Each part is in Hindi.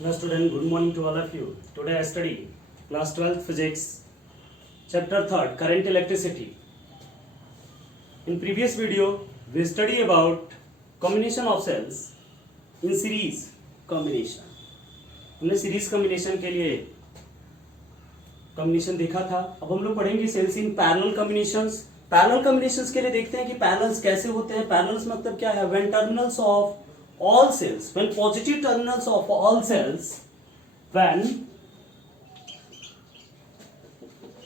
Hello student, good morning to all of you. Today I study class 12th physics, chapter 3rd, current electricity. In previous video, we study about combination of cells in series combination. हमने सीरीज कॉम्बिनेशन के लिए कॉम्बिनेशन देखा था. अब हम लोग पढ़ेंगे cells in parallel combinations. Parallel combinations के लिए देखते हैं कि पैरेलल्स कैसे होते हैं. पैरेलल्स मतलब क्या है? When terminals of all cells, when positive terminals of all cells, when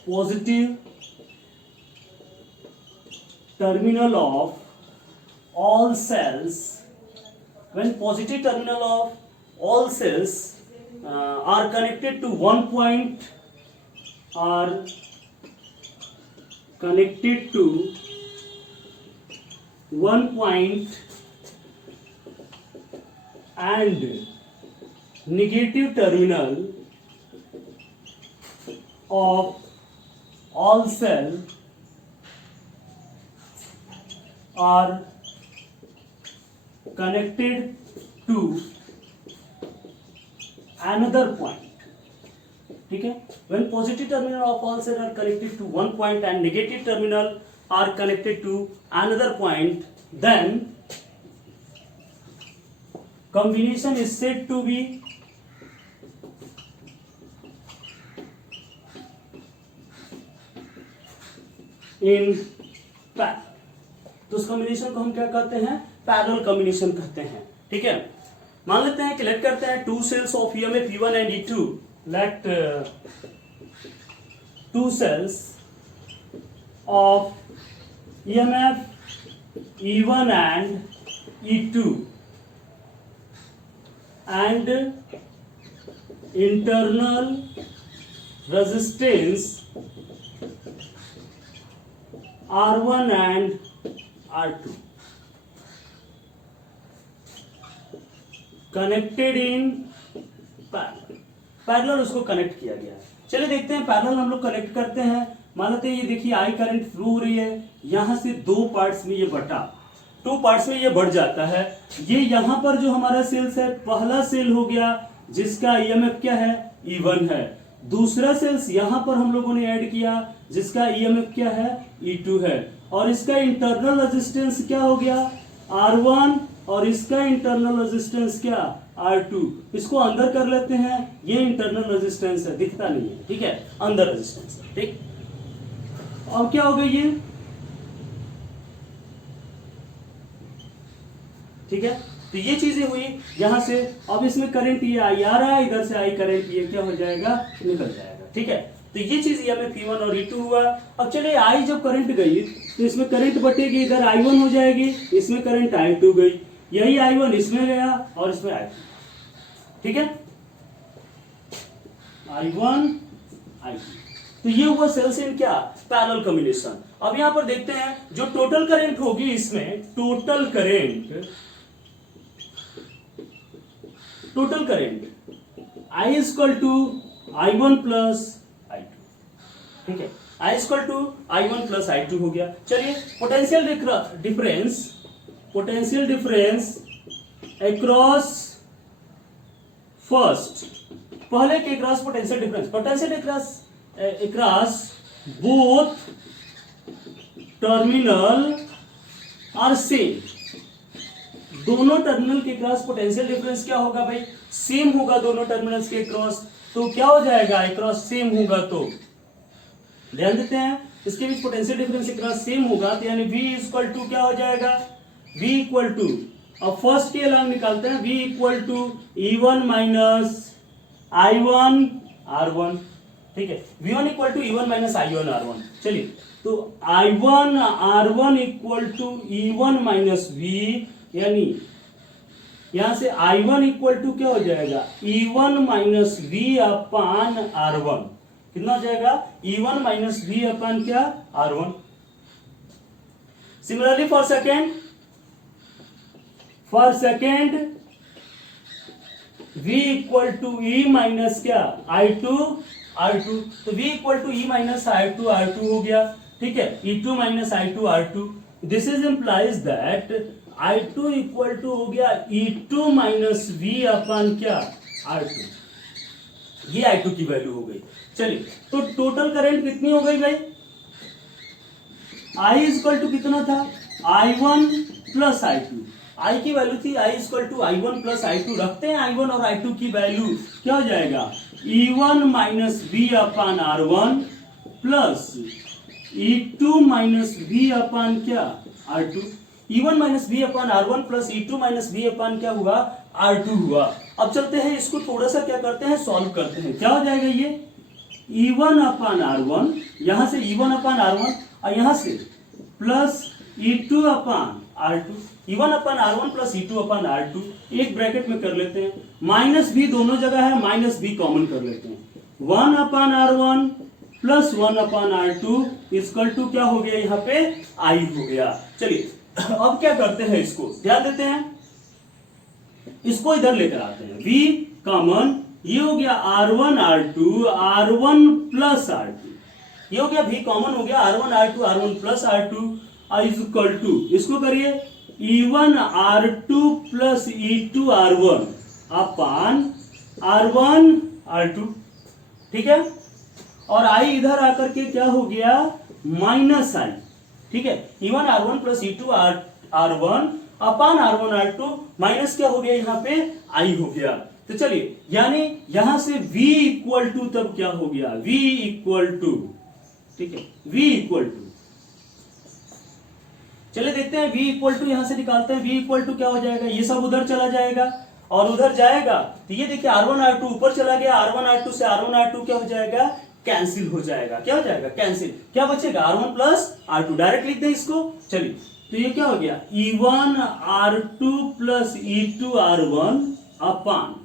positive terminal of all cells, when positive terminal of all cells are connected to one point, are connected to one point and negative terminal of all cell are connected to another point. ठीक है? When positive terminal of all cell are connected to one point and negative terminal are connected to another point, then combination is said to be in parallel. तो उस कॉम्बिनेशन को हम क्या कहते हैं? पैरेलल कॉम्बिनेशन कहते हैं. ठीक है, मान लेते हैं कि लेट करते हैं two cells of EMF E1 and E2. Let two cells of EMF E1 and E2 and internal resistance R1 and R2 connected in parallel. Parallel उसको कनेक्ट किया गया है. चलिए देखते हैं पैरेलल हम लोग कनेक्ट करते हैं. मान लेते हैं ये देखिए आई करंट फ्लो हो रही है. यहां से दो पार्ट्स में ये बटा, टू पार्ट्स में ये बढ़ जाता है. ये यहाँ पर जो हमारा सेल्स है, पहला सेल हो गया जिसका ईएमएफ क्या है? E1 है. दूसरा सेल्स यहाँ पर हम लोगों ने ऐड किया जिसका ईएमएफ क्या है? E2 है. और इसका इंटरनल रेजिस्टेंस क्या हो गया? R1 और इसका इंटरनल रेजिस्टेंस क्या? R2. इसको अंदर कर लेते हैं. ये इंटरनल रेजिस्टेंस है, दिखता नहीं है. ठीक है, अंदर रेजिस्टेंस. ठीक, अब क्या हो गया ये? ठीक है, तो ये चीजें हुई यहां से. अब इसमें करंट ये आई आ रहा है, इधर से आई करंट ये क्या हो जाएगा? निकल जाएगा. ठीक है, तो ये चीज यहाँ पे P1 और E2 हुआ. अब चलिए आई जब करंट गई तो इसमें करंट बटेगी, इधर I1 हो जाएगी, इसमें करंट I2 गई, यही I1 इसमें गया और इसमें I2. ठीक है, I1 I2. तो ये हुआ सेल्स इन क्या? Parallel combination. अब यहां पर देखते हैं जो टोटल करंट होगी इसमें, total current I is equal to I1 plus I2. ठीक है, I is equal to I1 plus I2 हो गया. चलिए पोटेंशियल डिफरेंस अक्रॉस फर्स्ट, पहले के across potential difference across both terminal are same. दोनों टर्मिनल के क्रॉस पोटेंशियल डिफरेंस क्या होगा भाई? सेम होगा दोनों टर्मिनल्स के क्रॉस. तो क्या हो जाएगा? क्रॉस सेम होगा तो ध्यान देते हैं, इसके बीच पोटेंशियल डिफरेंस क्रॉस सेम होगा तो यानी V इक्वल टू क्या हो जाएगा? V इक्वल टू, अब फर्स्ट के अलावा निकालते हैं, V equal to E1 minus I1 R1. ठीक है, V1 equal to E1 minus I1 R1. चलिए, तो I1 R1 equal to E1 minus V, यानी यहां से I1 इक्वल टू क्या हो जाएगा? E1 माइनस V अपान R1. कितना हो जाएगा? E1 माइनस V अपान क्या? R1. Similarly for second V equal to E minus क्या? I2 R2. तो V equal to E minus I2 R2 हो गया. ठीक है, E2 minus I2 R2. This is implies that I2 equal to हो गया E2 माइनस V अपन क्या R2, ये I2 की वैल्यू हो गई। चलिए, तो टोटल करंट कितनी हो गई भाई? I इक्वल टू कितना था? I1 plus I2। I की वैल्यू थी I equal to I1 plus I2। रखते हैं I1 और I2 की वैल्यू, क्या हो जाएगा? E1 माइनस V अपान R1 plus E2 minus V upon क्या? R2। E1 माइनस V अपान R1 plus E2 minus V upon क्या हुआ? R2 हुआ। अब चलते हैं इसको थोड़ा सा क्या करते हैं, सॉल्व करते हैं। क्या हो जाएगा ये? E1 अपान R1, यहां से E1 अपान R1 और यहां से plus E2 upon R2। E1 upon R1 plus E2 upon R2, एक ब्रैकेट में कर लेते हैं। माइनस भी दोनों जगह है, माइनस भी कॉमन कर लेते हैं। 1 upon R1 plus 1 upon R2 equal to क्या हो गया? यहाँ पे I हो गया। चलिए, अब क्या करते हैं, इसको ध्यान देते हैं, इसको इधर लेकर आते हैं। V कॉमन, ये हो गया R1 R2 R1 plus R2, ये हो गया V कॉमन हो गया R1 R2 R1 plus R2 is equal to, इसको करिए E1 R2 plus E2 R1 अपान R1 R2, ठीक है। और I इधर आकर के क्या हो गया? माइनस I, ठीक है। E1 R1 plus E2 R1 अपान R1 R2 माइनस क्या हो गया? यहाँ पे I हो गया। तो चलिए, यानी यहां से V इक्वल टू तब क्या हो गया? V इक्वल टू, ठीक है, V इक्वल टू, चलिए देखते हैं V इक्वल टू यहां से निकालते हैं। V इक्वल टू क्या हो जाएगा? ये सब उधर चला जाएगा और उधर जाएगा तो ये देखिए R1 R2 ऊपर चला गया, R1 R2 से R1 R2 क्या हो जाएगा? कैंसिल हो जाएगा। क्या हो जाएगा? कैंसिल। क्या बचेगा? R1 प्लस R2, डायरेक्ट लिख दें इसको। चलिए, तो ये क्या हो गया? E1 R2 plus E2 R1 अपान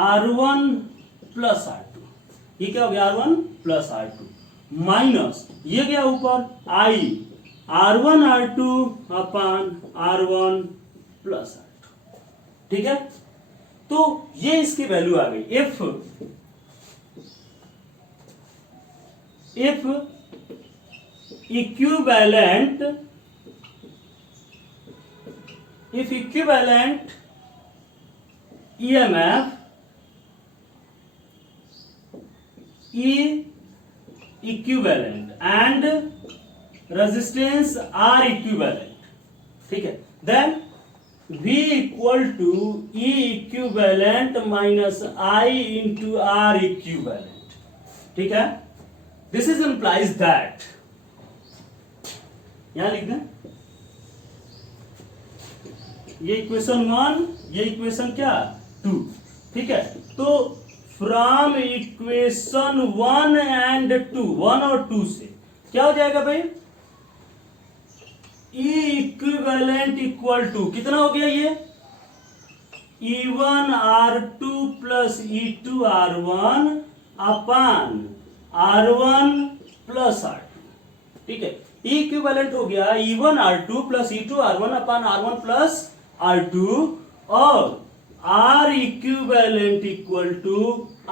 R1 प्लस R2, ये क्या हो गया? R1 प्लस R2 माइनस ये गया ऊपर I R1 R2 upon R1 plus R2, ठीक है। तो ये इसकी वैल्यू आ गई। If equivalent EMF E equivalent and resistance R equivalent, ठीक है, then V equal to E equivalent minus I into R equivalent, ठीक है। This is implies that, यहां लिख दें, ये इक्वेशन 1, ये इक्वेशन क्या? 2, ठीक है। तो फ्रॉम इक्वेशन 1 एंड 2, 1 और 2 से क्या हो जाएगा भाई? E इक्विवेलेंट इक्वल टू कितना हो गया? ये E1 R2 plus E2 R1 अपान R1 प्लस R2, ठीक है। E इक्विवेलेंट हो गया E1 R2 plus E2 R1 अपान R1 प्लस R2 और R equivalent equal to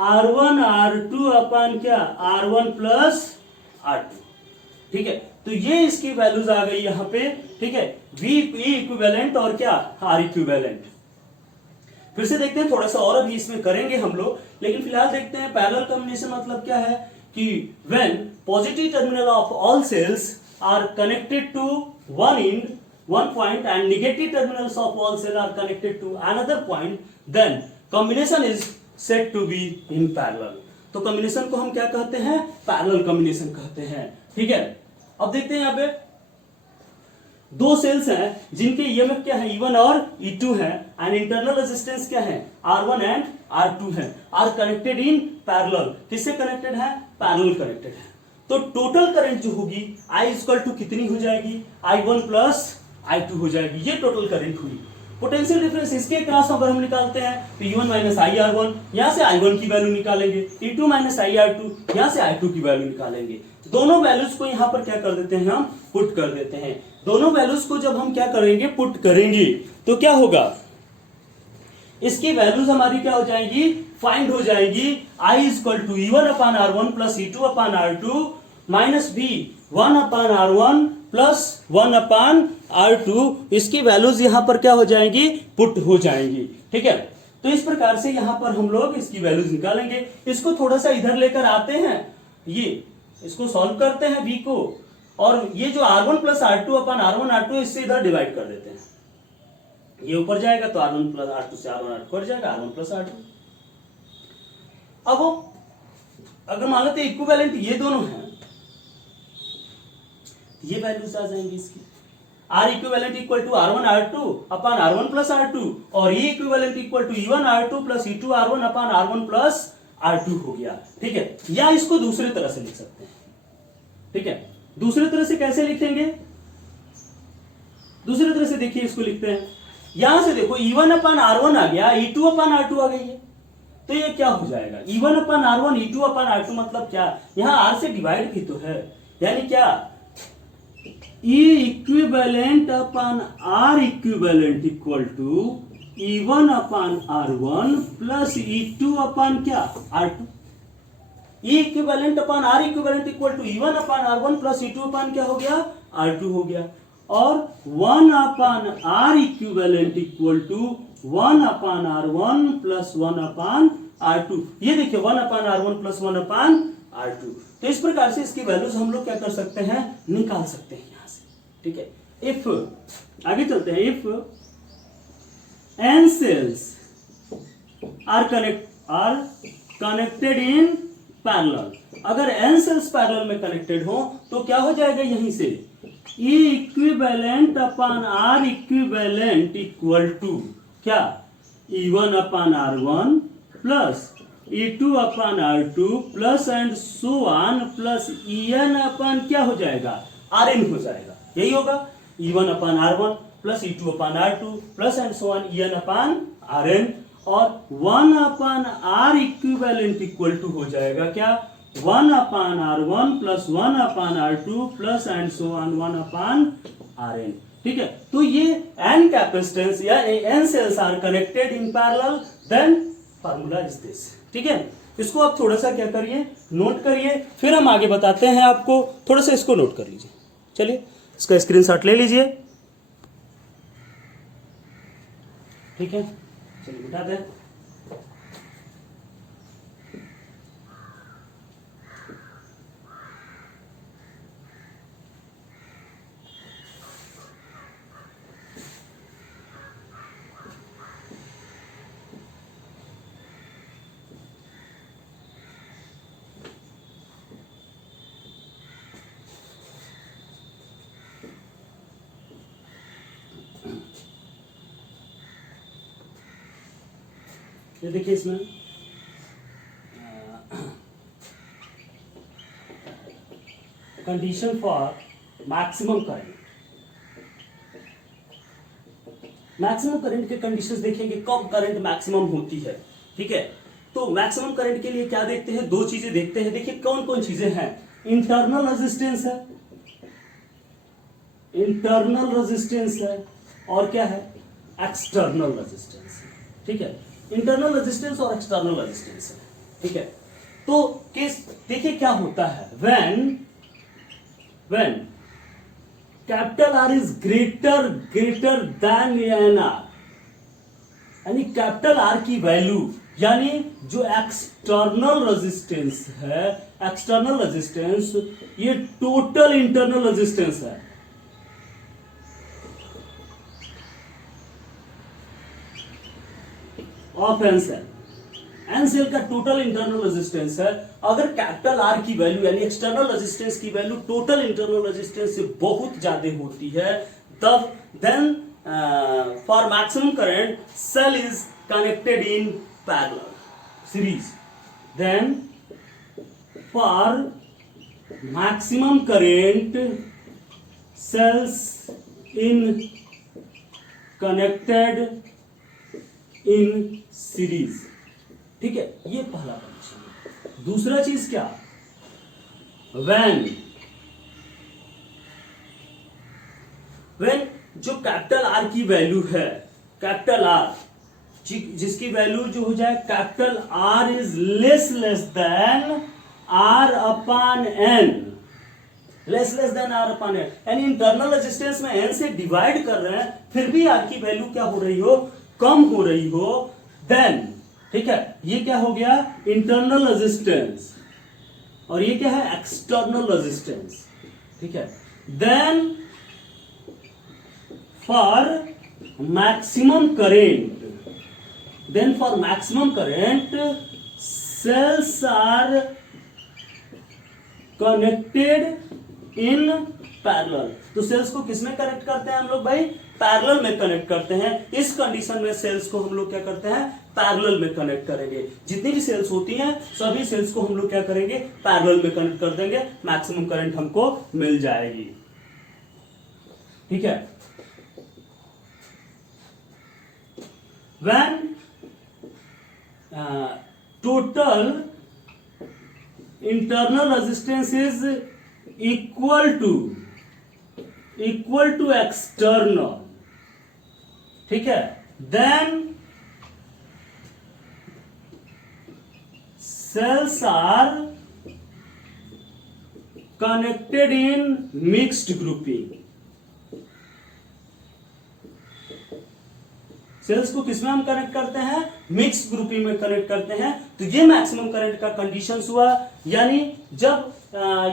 R1 R2 upon क्या? R1 प्लस R2, ठीक है। तो ये इसकी वैल्यूज आ गई यहां पे, ठीक है। V इक्विवेलेंट और क्या? R equivalent. फिर से देखते हैं, थोड़ा सा और अभी इसमें करेंगे हम लोग, लेकिन फिलहाल देखते हैं पैरेलल कॉम्बिनेशन मतलब क्या है कि when positive terminal of all cells are connected to one point and negative terminals of all cell are connected to another point, then combination is said to be in parallel। तो कॉम्बिनेशन को हम क्या कहते हैं? पैरेलल कॉम्बिनेशन कहते हैं, ठीक है। अब देखते हैं, यहाँ पे दो सेल्स हैं जिनके ईएमएफ क्या है? E1 और E2 है एंड इंटरनल रेजिस्टेंस क्या है? R1 एंड R2 है, आर कनेक्टेड इन पैरेलल। किससे कनेक्टेड है? पैरेलल कनेक्टेड है। तो टोटल करंट जो होगी I इक्वल टू कितनी हो जाएगी? I1 प्लस I2 हो जाएगी। ये टोटल करंट हुई। पोटेंशियल डिफरेंस इसके क्रॉस अगर हम निकालते हैं तो E1 माइनस IR1, यहाँ से I1 की वैल्यू निकालेंगे, E2 माइनस IR2, यहाँ से I2 की वैल्यू निकालेंगे। दोनों वैल्यूज को यहाँ पर क्या कर देते हैं? हम पुट कर देते हैं। दोनों वैल्यूज को जब हम क्या करेंगे? पुट करेंगे, तो क्या होगा? इसकी वैल्यूज हमारी क्या हो जाएगी? फाइंड हो जाएगी। I equal to E1 upon R1 plus E2 upon R2 minus B 1 upon R1 plus 1 upon R2। इसकी वैल्यूज यहां पर क्या हो जाएंगी? पुट हो जाएंगी, ठीक है। तो इस प्रकार से यहां पर हम लोग इसकी वैल्यूज निकालेंगे। इसको थोड़ा सा इधर लेकर आते हैं, ये इसको सॉल्व करते हैं v को, और ये जो r1 plus r2 upon r1 r2 इससे इधर डिवाइड कर देते हैं। ये ऊपर जाएगा तो r1 प्लस r2 से r1 r2 कट जाएगा, r1 प्लस r2। अब अगर मान लेते इक्विवेलेंट ये दोनों हैं, ये वैल्यूज आ जाएंगी इसकी, R equivalent equal to R1 R2 upon R1 plus R2, और E equivalent equal to E1 R2 plus E2 R1 upon R1 plus R2 हो गया। ठीक है, या इसको दूसरी तरह से लिख सकते हैं। ठीक है, दूसरी तरह से कैसे लिखेंगे? दूसरी तरह से देखिए, इसको लिखते हैं, यहां से देखो E1 अपन R1 आ गया, E2 अपन R2 आ गई है, तो ये क्या हो जाएगा? E1 upon R1 E2 upon R2 मतलब क्या? यहां R से डिवाइड भी तो है, यानी क्या E equivalent upon R equivalent equal to E1 upon R1 plus E2 upon क्या R2। E equivalent upon R equivalent equal to E1 upon R1 plus E2 upon क्या हो गया R2 हो गया, और 1 upon R equivalent equal to 1 upon R1 plus 1 upon R2। ये देखिए 1 upon R1 plus 1 upon R2। तो इस प्रकार से इसकी वैल्यूज हम लोग क्या कर सकते हैं, निकाल सकते हैं यहां से। ठीक है, इफ आगे चलते हैं, if n cells are connected in parallel, अगर n cells पैरेलल में कनेक्टेड हो तो क्या हो जाएगा यहीं से E equivalent upon R equivalent equal to क्या E1 upon R1 plus E2 upon R2 plus and so on plus En upon क्या हो जाएगा Rn हो जाएगा, यही होगा E1 upon R1 plus E2 upon R2 plus and so on En upon Rn, और 1 upon R equivalent equal to हो जाएगा क्या 1 upon R1 plus 1 upon R2 plus and so on 1 upon Rn। ठीक है, तो ये n कैपेसिटेंस या n cells are connected in parallel, then formula is this. ठीक है, इसको आप थोड़ा सा क्या करिए, नोट करिए, फिर हम आगे बताते हैं आपको। थोड़ा सा इसको नोट कर लीजिए, चलिए इसका स्क्रीनशॉट ले लीजिए। ठीक है, चलिए मिटा दें। ये देखिए इसमें condition for maximum current, maximum current के कंडीशंस देखेंगे, कब करंट मैक्सिमम होती है। ठीक है, तो मैक्सिमम करंट के लिए क्या देखते हैं, दो चीजें देखते हैं। देखिए कौन कौन चीजें हैं, इंटरनल रेजिस्टेंस है, इंटरनल रेजिस्टेंस है, और क्या है एक्सटर्नल रेजिस्टेंस। ठीक है, इंटरनल रेजिस्टेंस और एक्सटर्नल रेजिस्टेंस है। ठीक है, तो केस देखिए क्या होता है, when capital R is greater than N R, यानी कैपिटल आर की वैल्यू, यानी जो एक्सटर्नल रेजिस्टेंस है, एक्सटर्नल रेजिस्टेंस ये टोटल इंटरनल रेजिस्टेंस है, of N cell, N cell का टोटल इंटरनल रेजिस्टेंस है। अगर कैपिटल आर की वैल्यू यानी एक्सटर्नल रेजिस्टेंस की वैल्यू टोटल इंटरनल रेजिस्टेंस से बहुत ज्यादा होती है, तब then for maximum current cell is connected in parallel series, then for maximum current cells in connected in series. ठीक है, ये पहला कंडीशन है। दूसरा चीज क्या, व्हेन जो कैपिटल आर की वैल्यू है, कैपिटल आर जिसकी वैल्यू जो हो जाए capital R is less than R upon N, less than R upon N, यानी इंटरनल रेजिस्टेंस में एन से डिवाइड कर रहे हैं, फिर भी आर की वैल्यू क्या हो रही हो, कम हो रही हो, देन, ठीक है, ये क्या हो गया, इंटरनल रेजिस्टेंस, और ये क्या है, एक्सटर्नल रेजिस्टेंस, ठीक है। Then for maximum current cells are connected in parallel। तो सेल्स को किसमें कनेक्ट करते हैं हम लोग भाई, पैरेलल में कनेक्ट करते हैं। इस कंडीशन में सेल्स को हम लोग क्या करते हैं, पैरेलल में कनेक्ट करेंगे। जितनी भी सेल्स होती हैं सभी सेल्स को हम लोग क्या करेंगे, पैरेलल में कनेक्ट कर देंगे, मैक्सिमम करंट हमको मिल जाएगी, ठीक है। when total internal resistance is equal to external, ठीक है, then cells are connected in mixed grouping। Cells को किसमें हम कनेक्ट करते हैं, मिक्स ग्रुपिंग में कनेक्ट करते हैं। तो ये मैक्सिमम करंट का कंडीशंस हुआ, यानी जब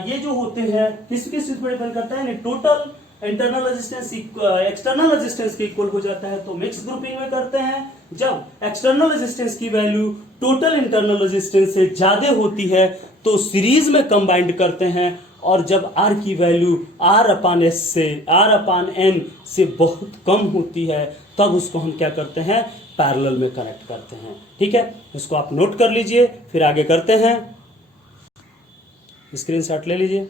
ये जो होते हैं किस किस चीज पर डिपेंड करता है, total internal resistance external resistance के इक्वल हो जाता है तो मिक्स ग्रुपिंग में करते हैं। जब एक्सटर्नल रेजिस्टेंस की वैल्यू टोटल इंटरनल रेजिस्टेंस से ज्यादा होती है तो सीरीज में कंबाइंड करते हैं, और जब R की वैल्यू R अपान N से बहुत कम होती है तब उसको हम क्या करते हैं, पैरेलल में कनेक्ट करते हैं, ठीक है। इसको आप नोट कर लीजिए, फिर आगे करते हैं, स्क्रीनशॉट ले लीजिए।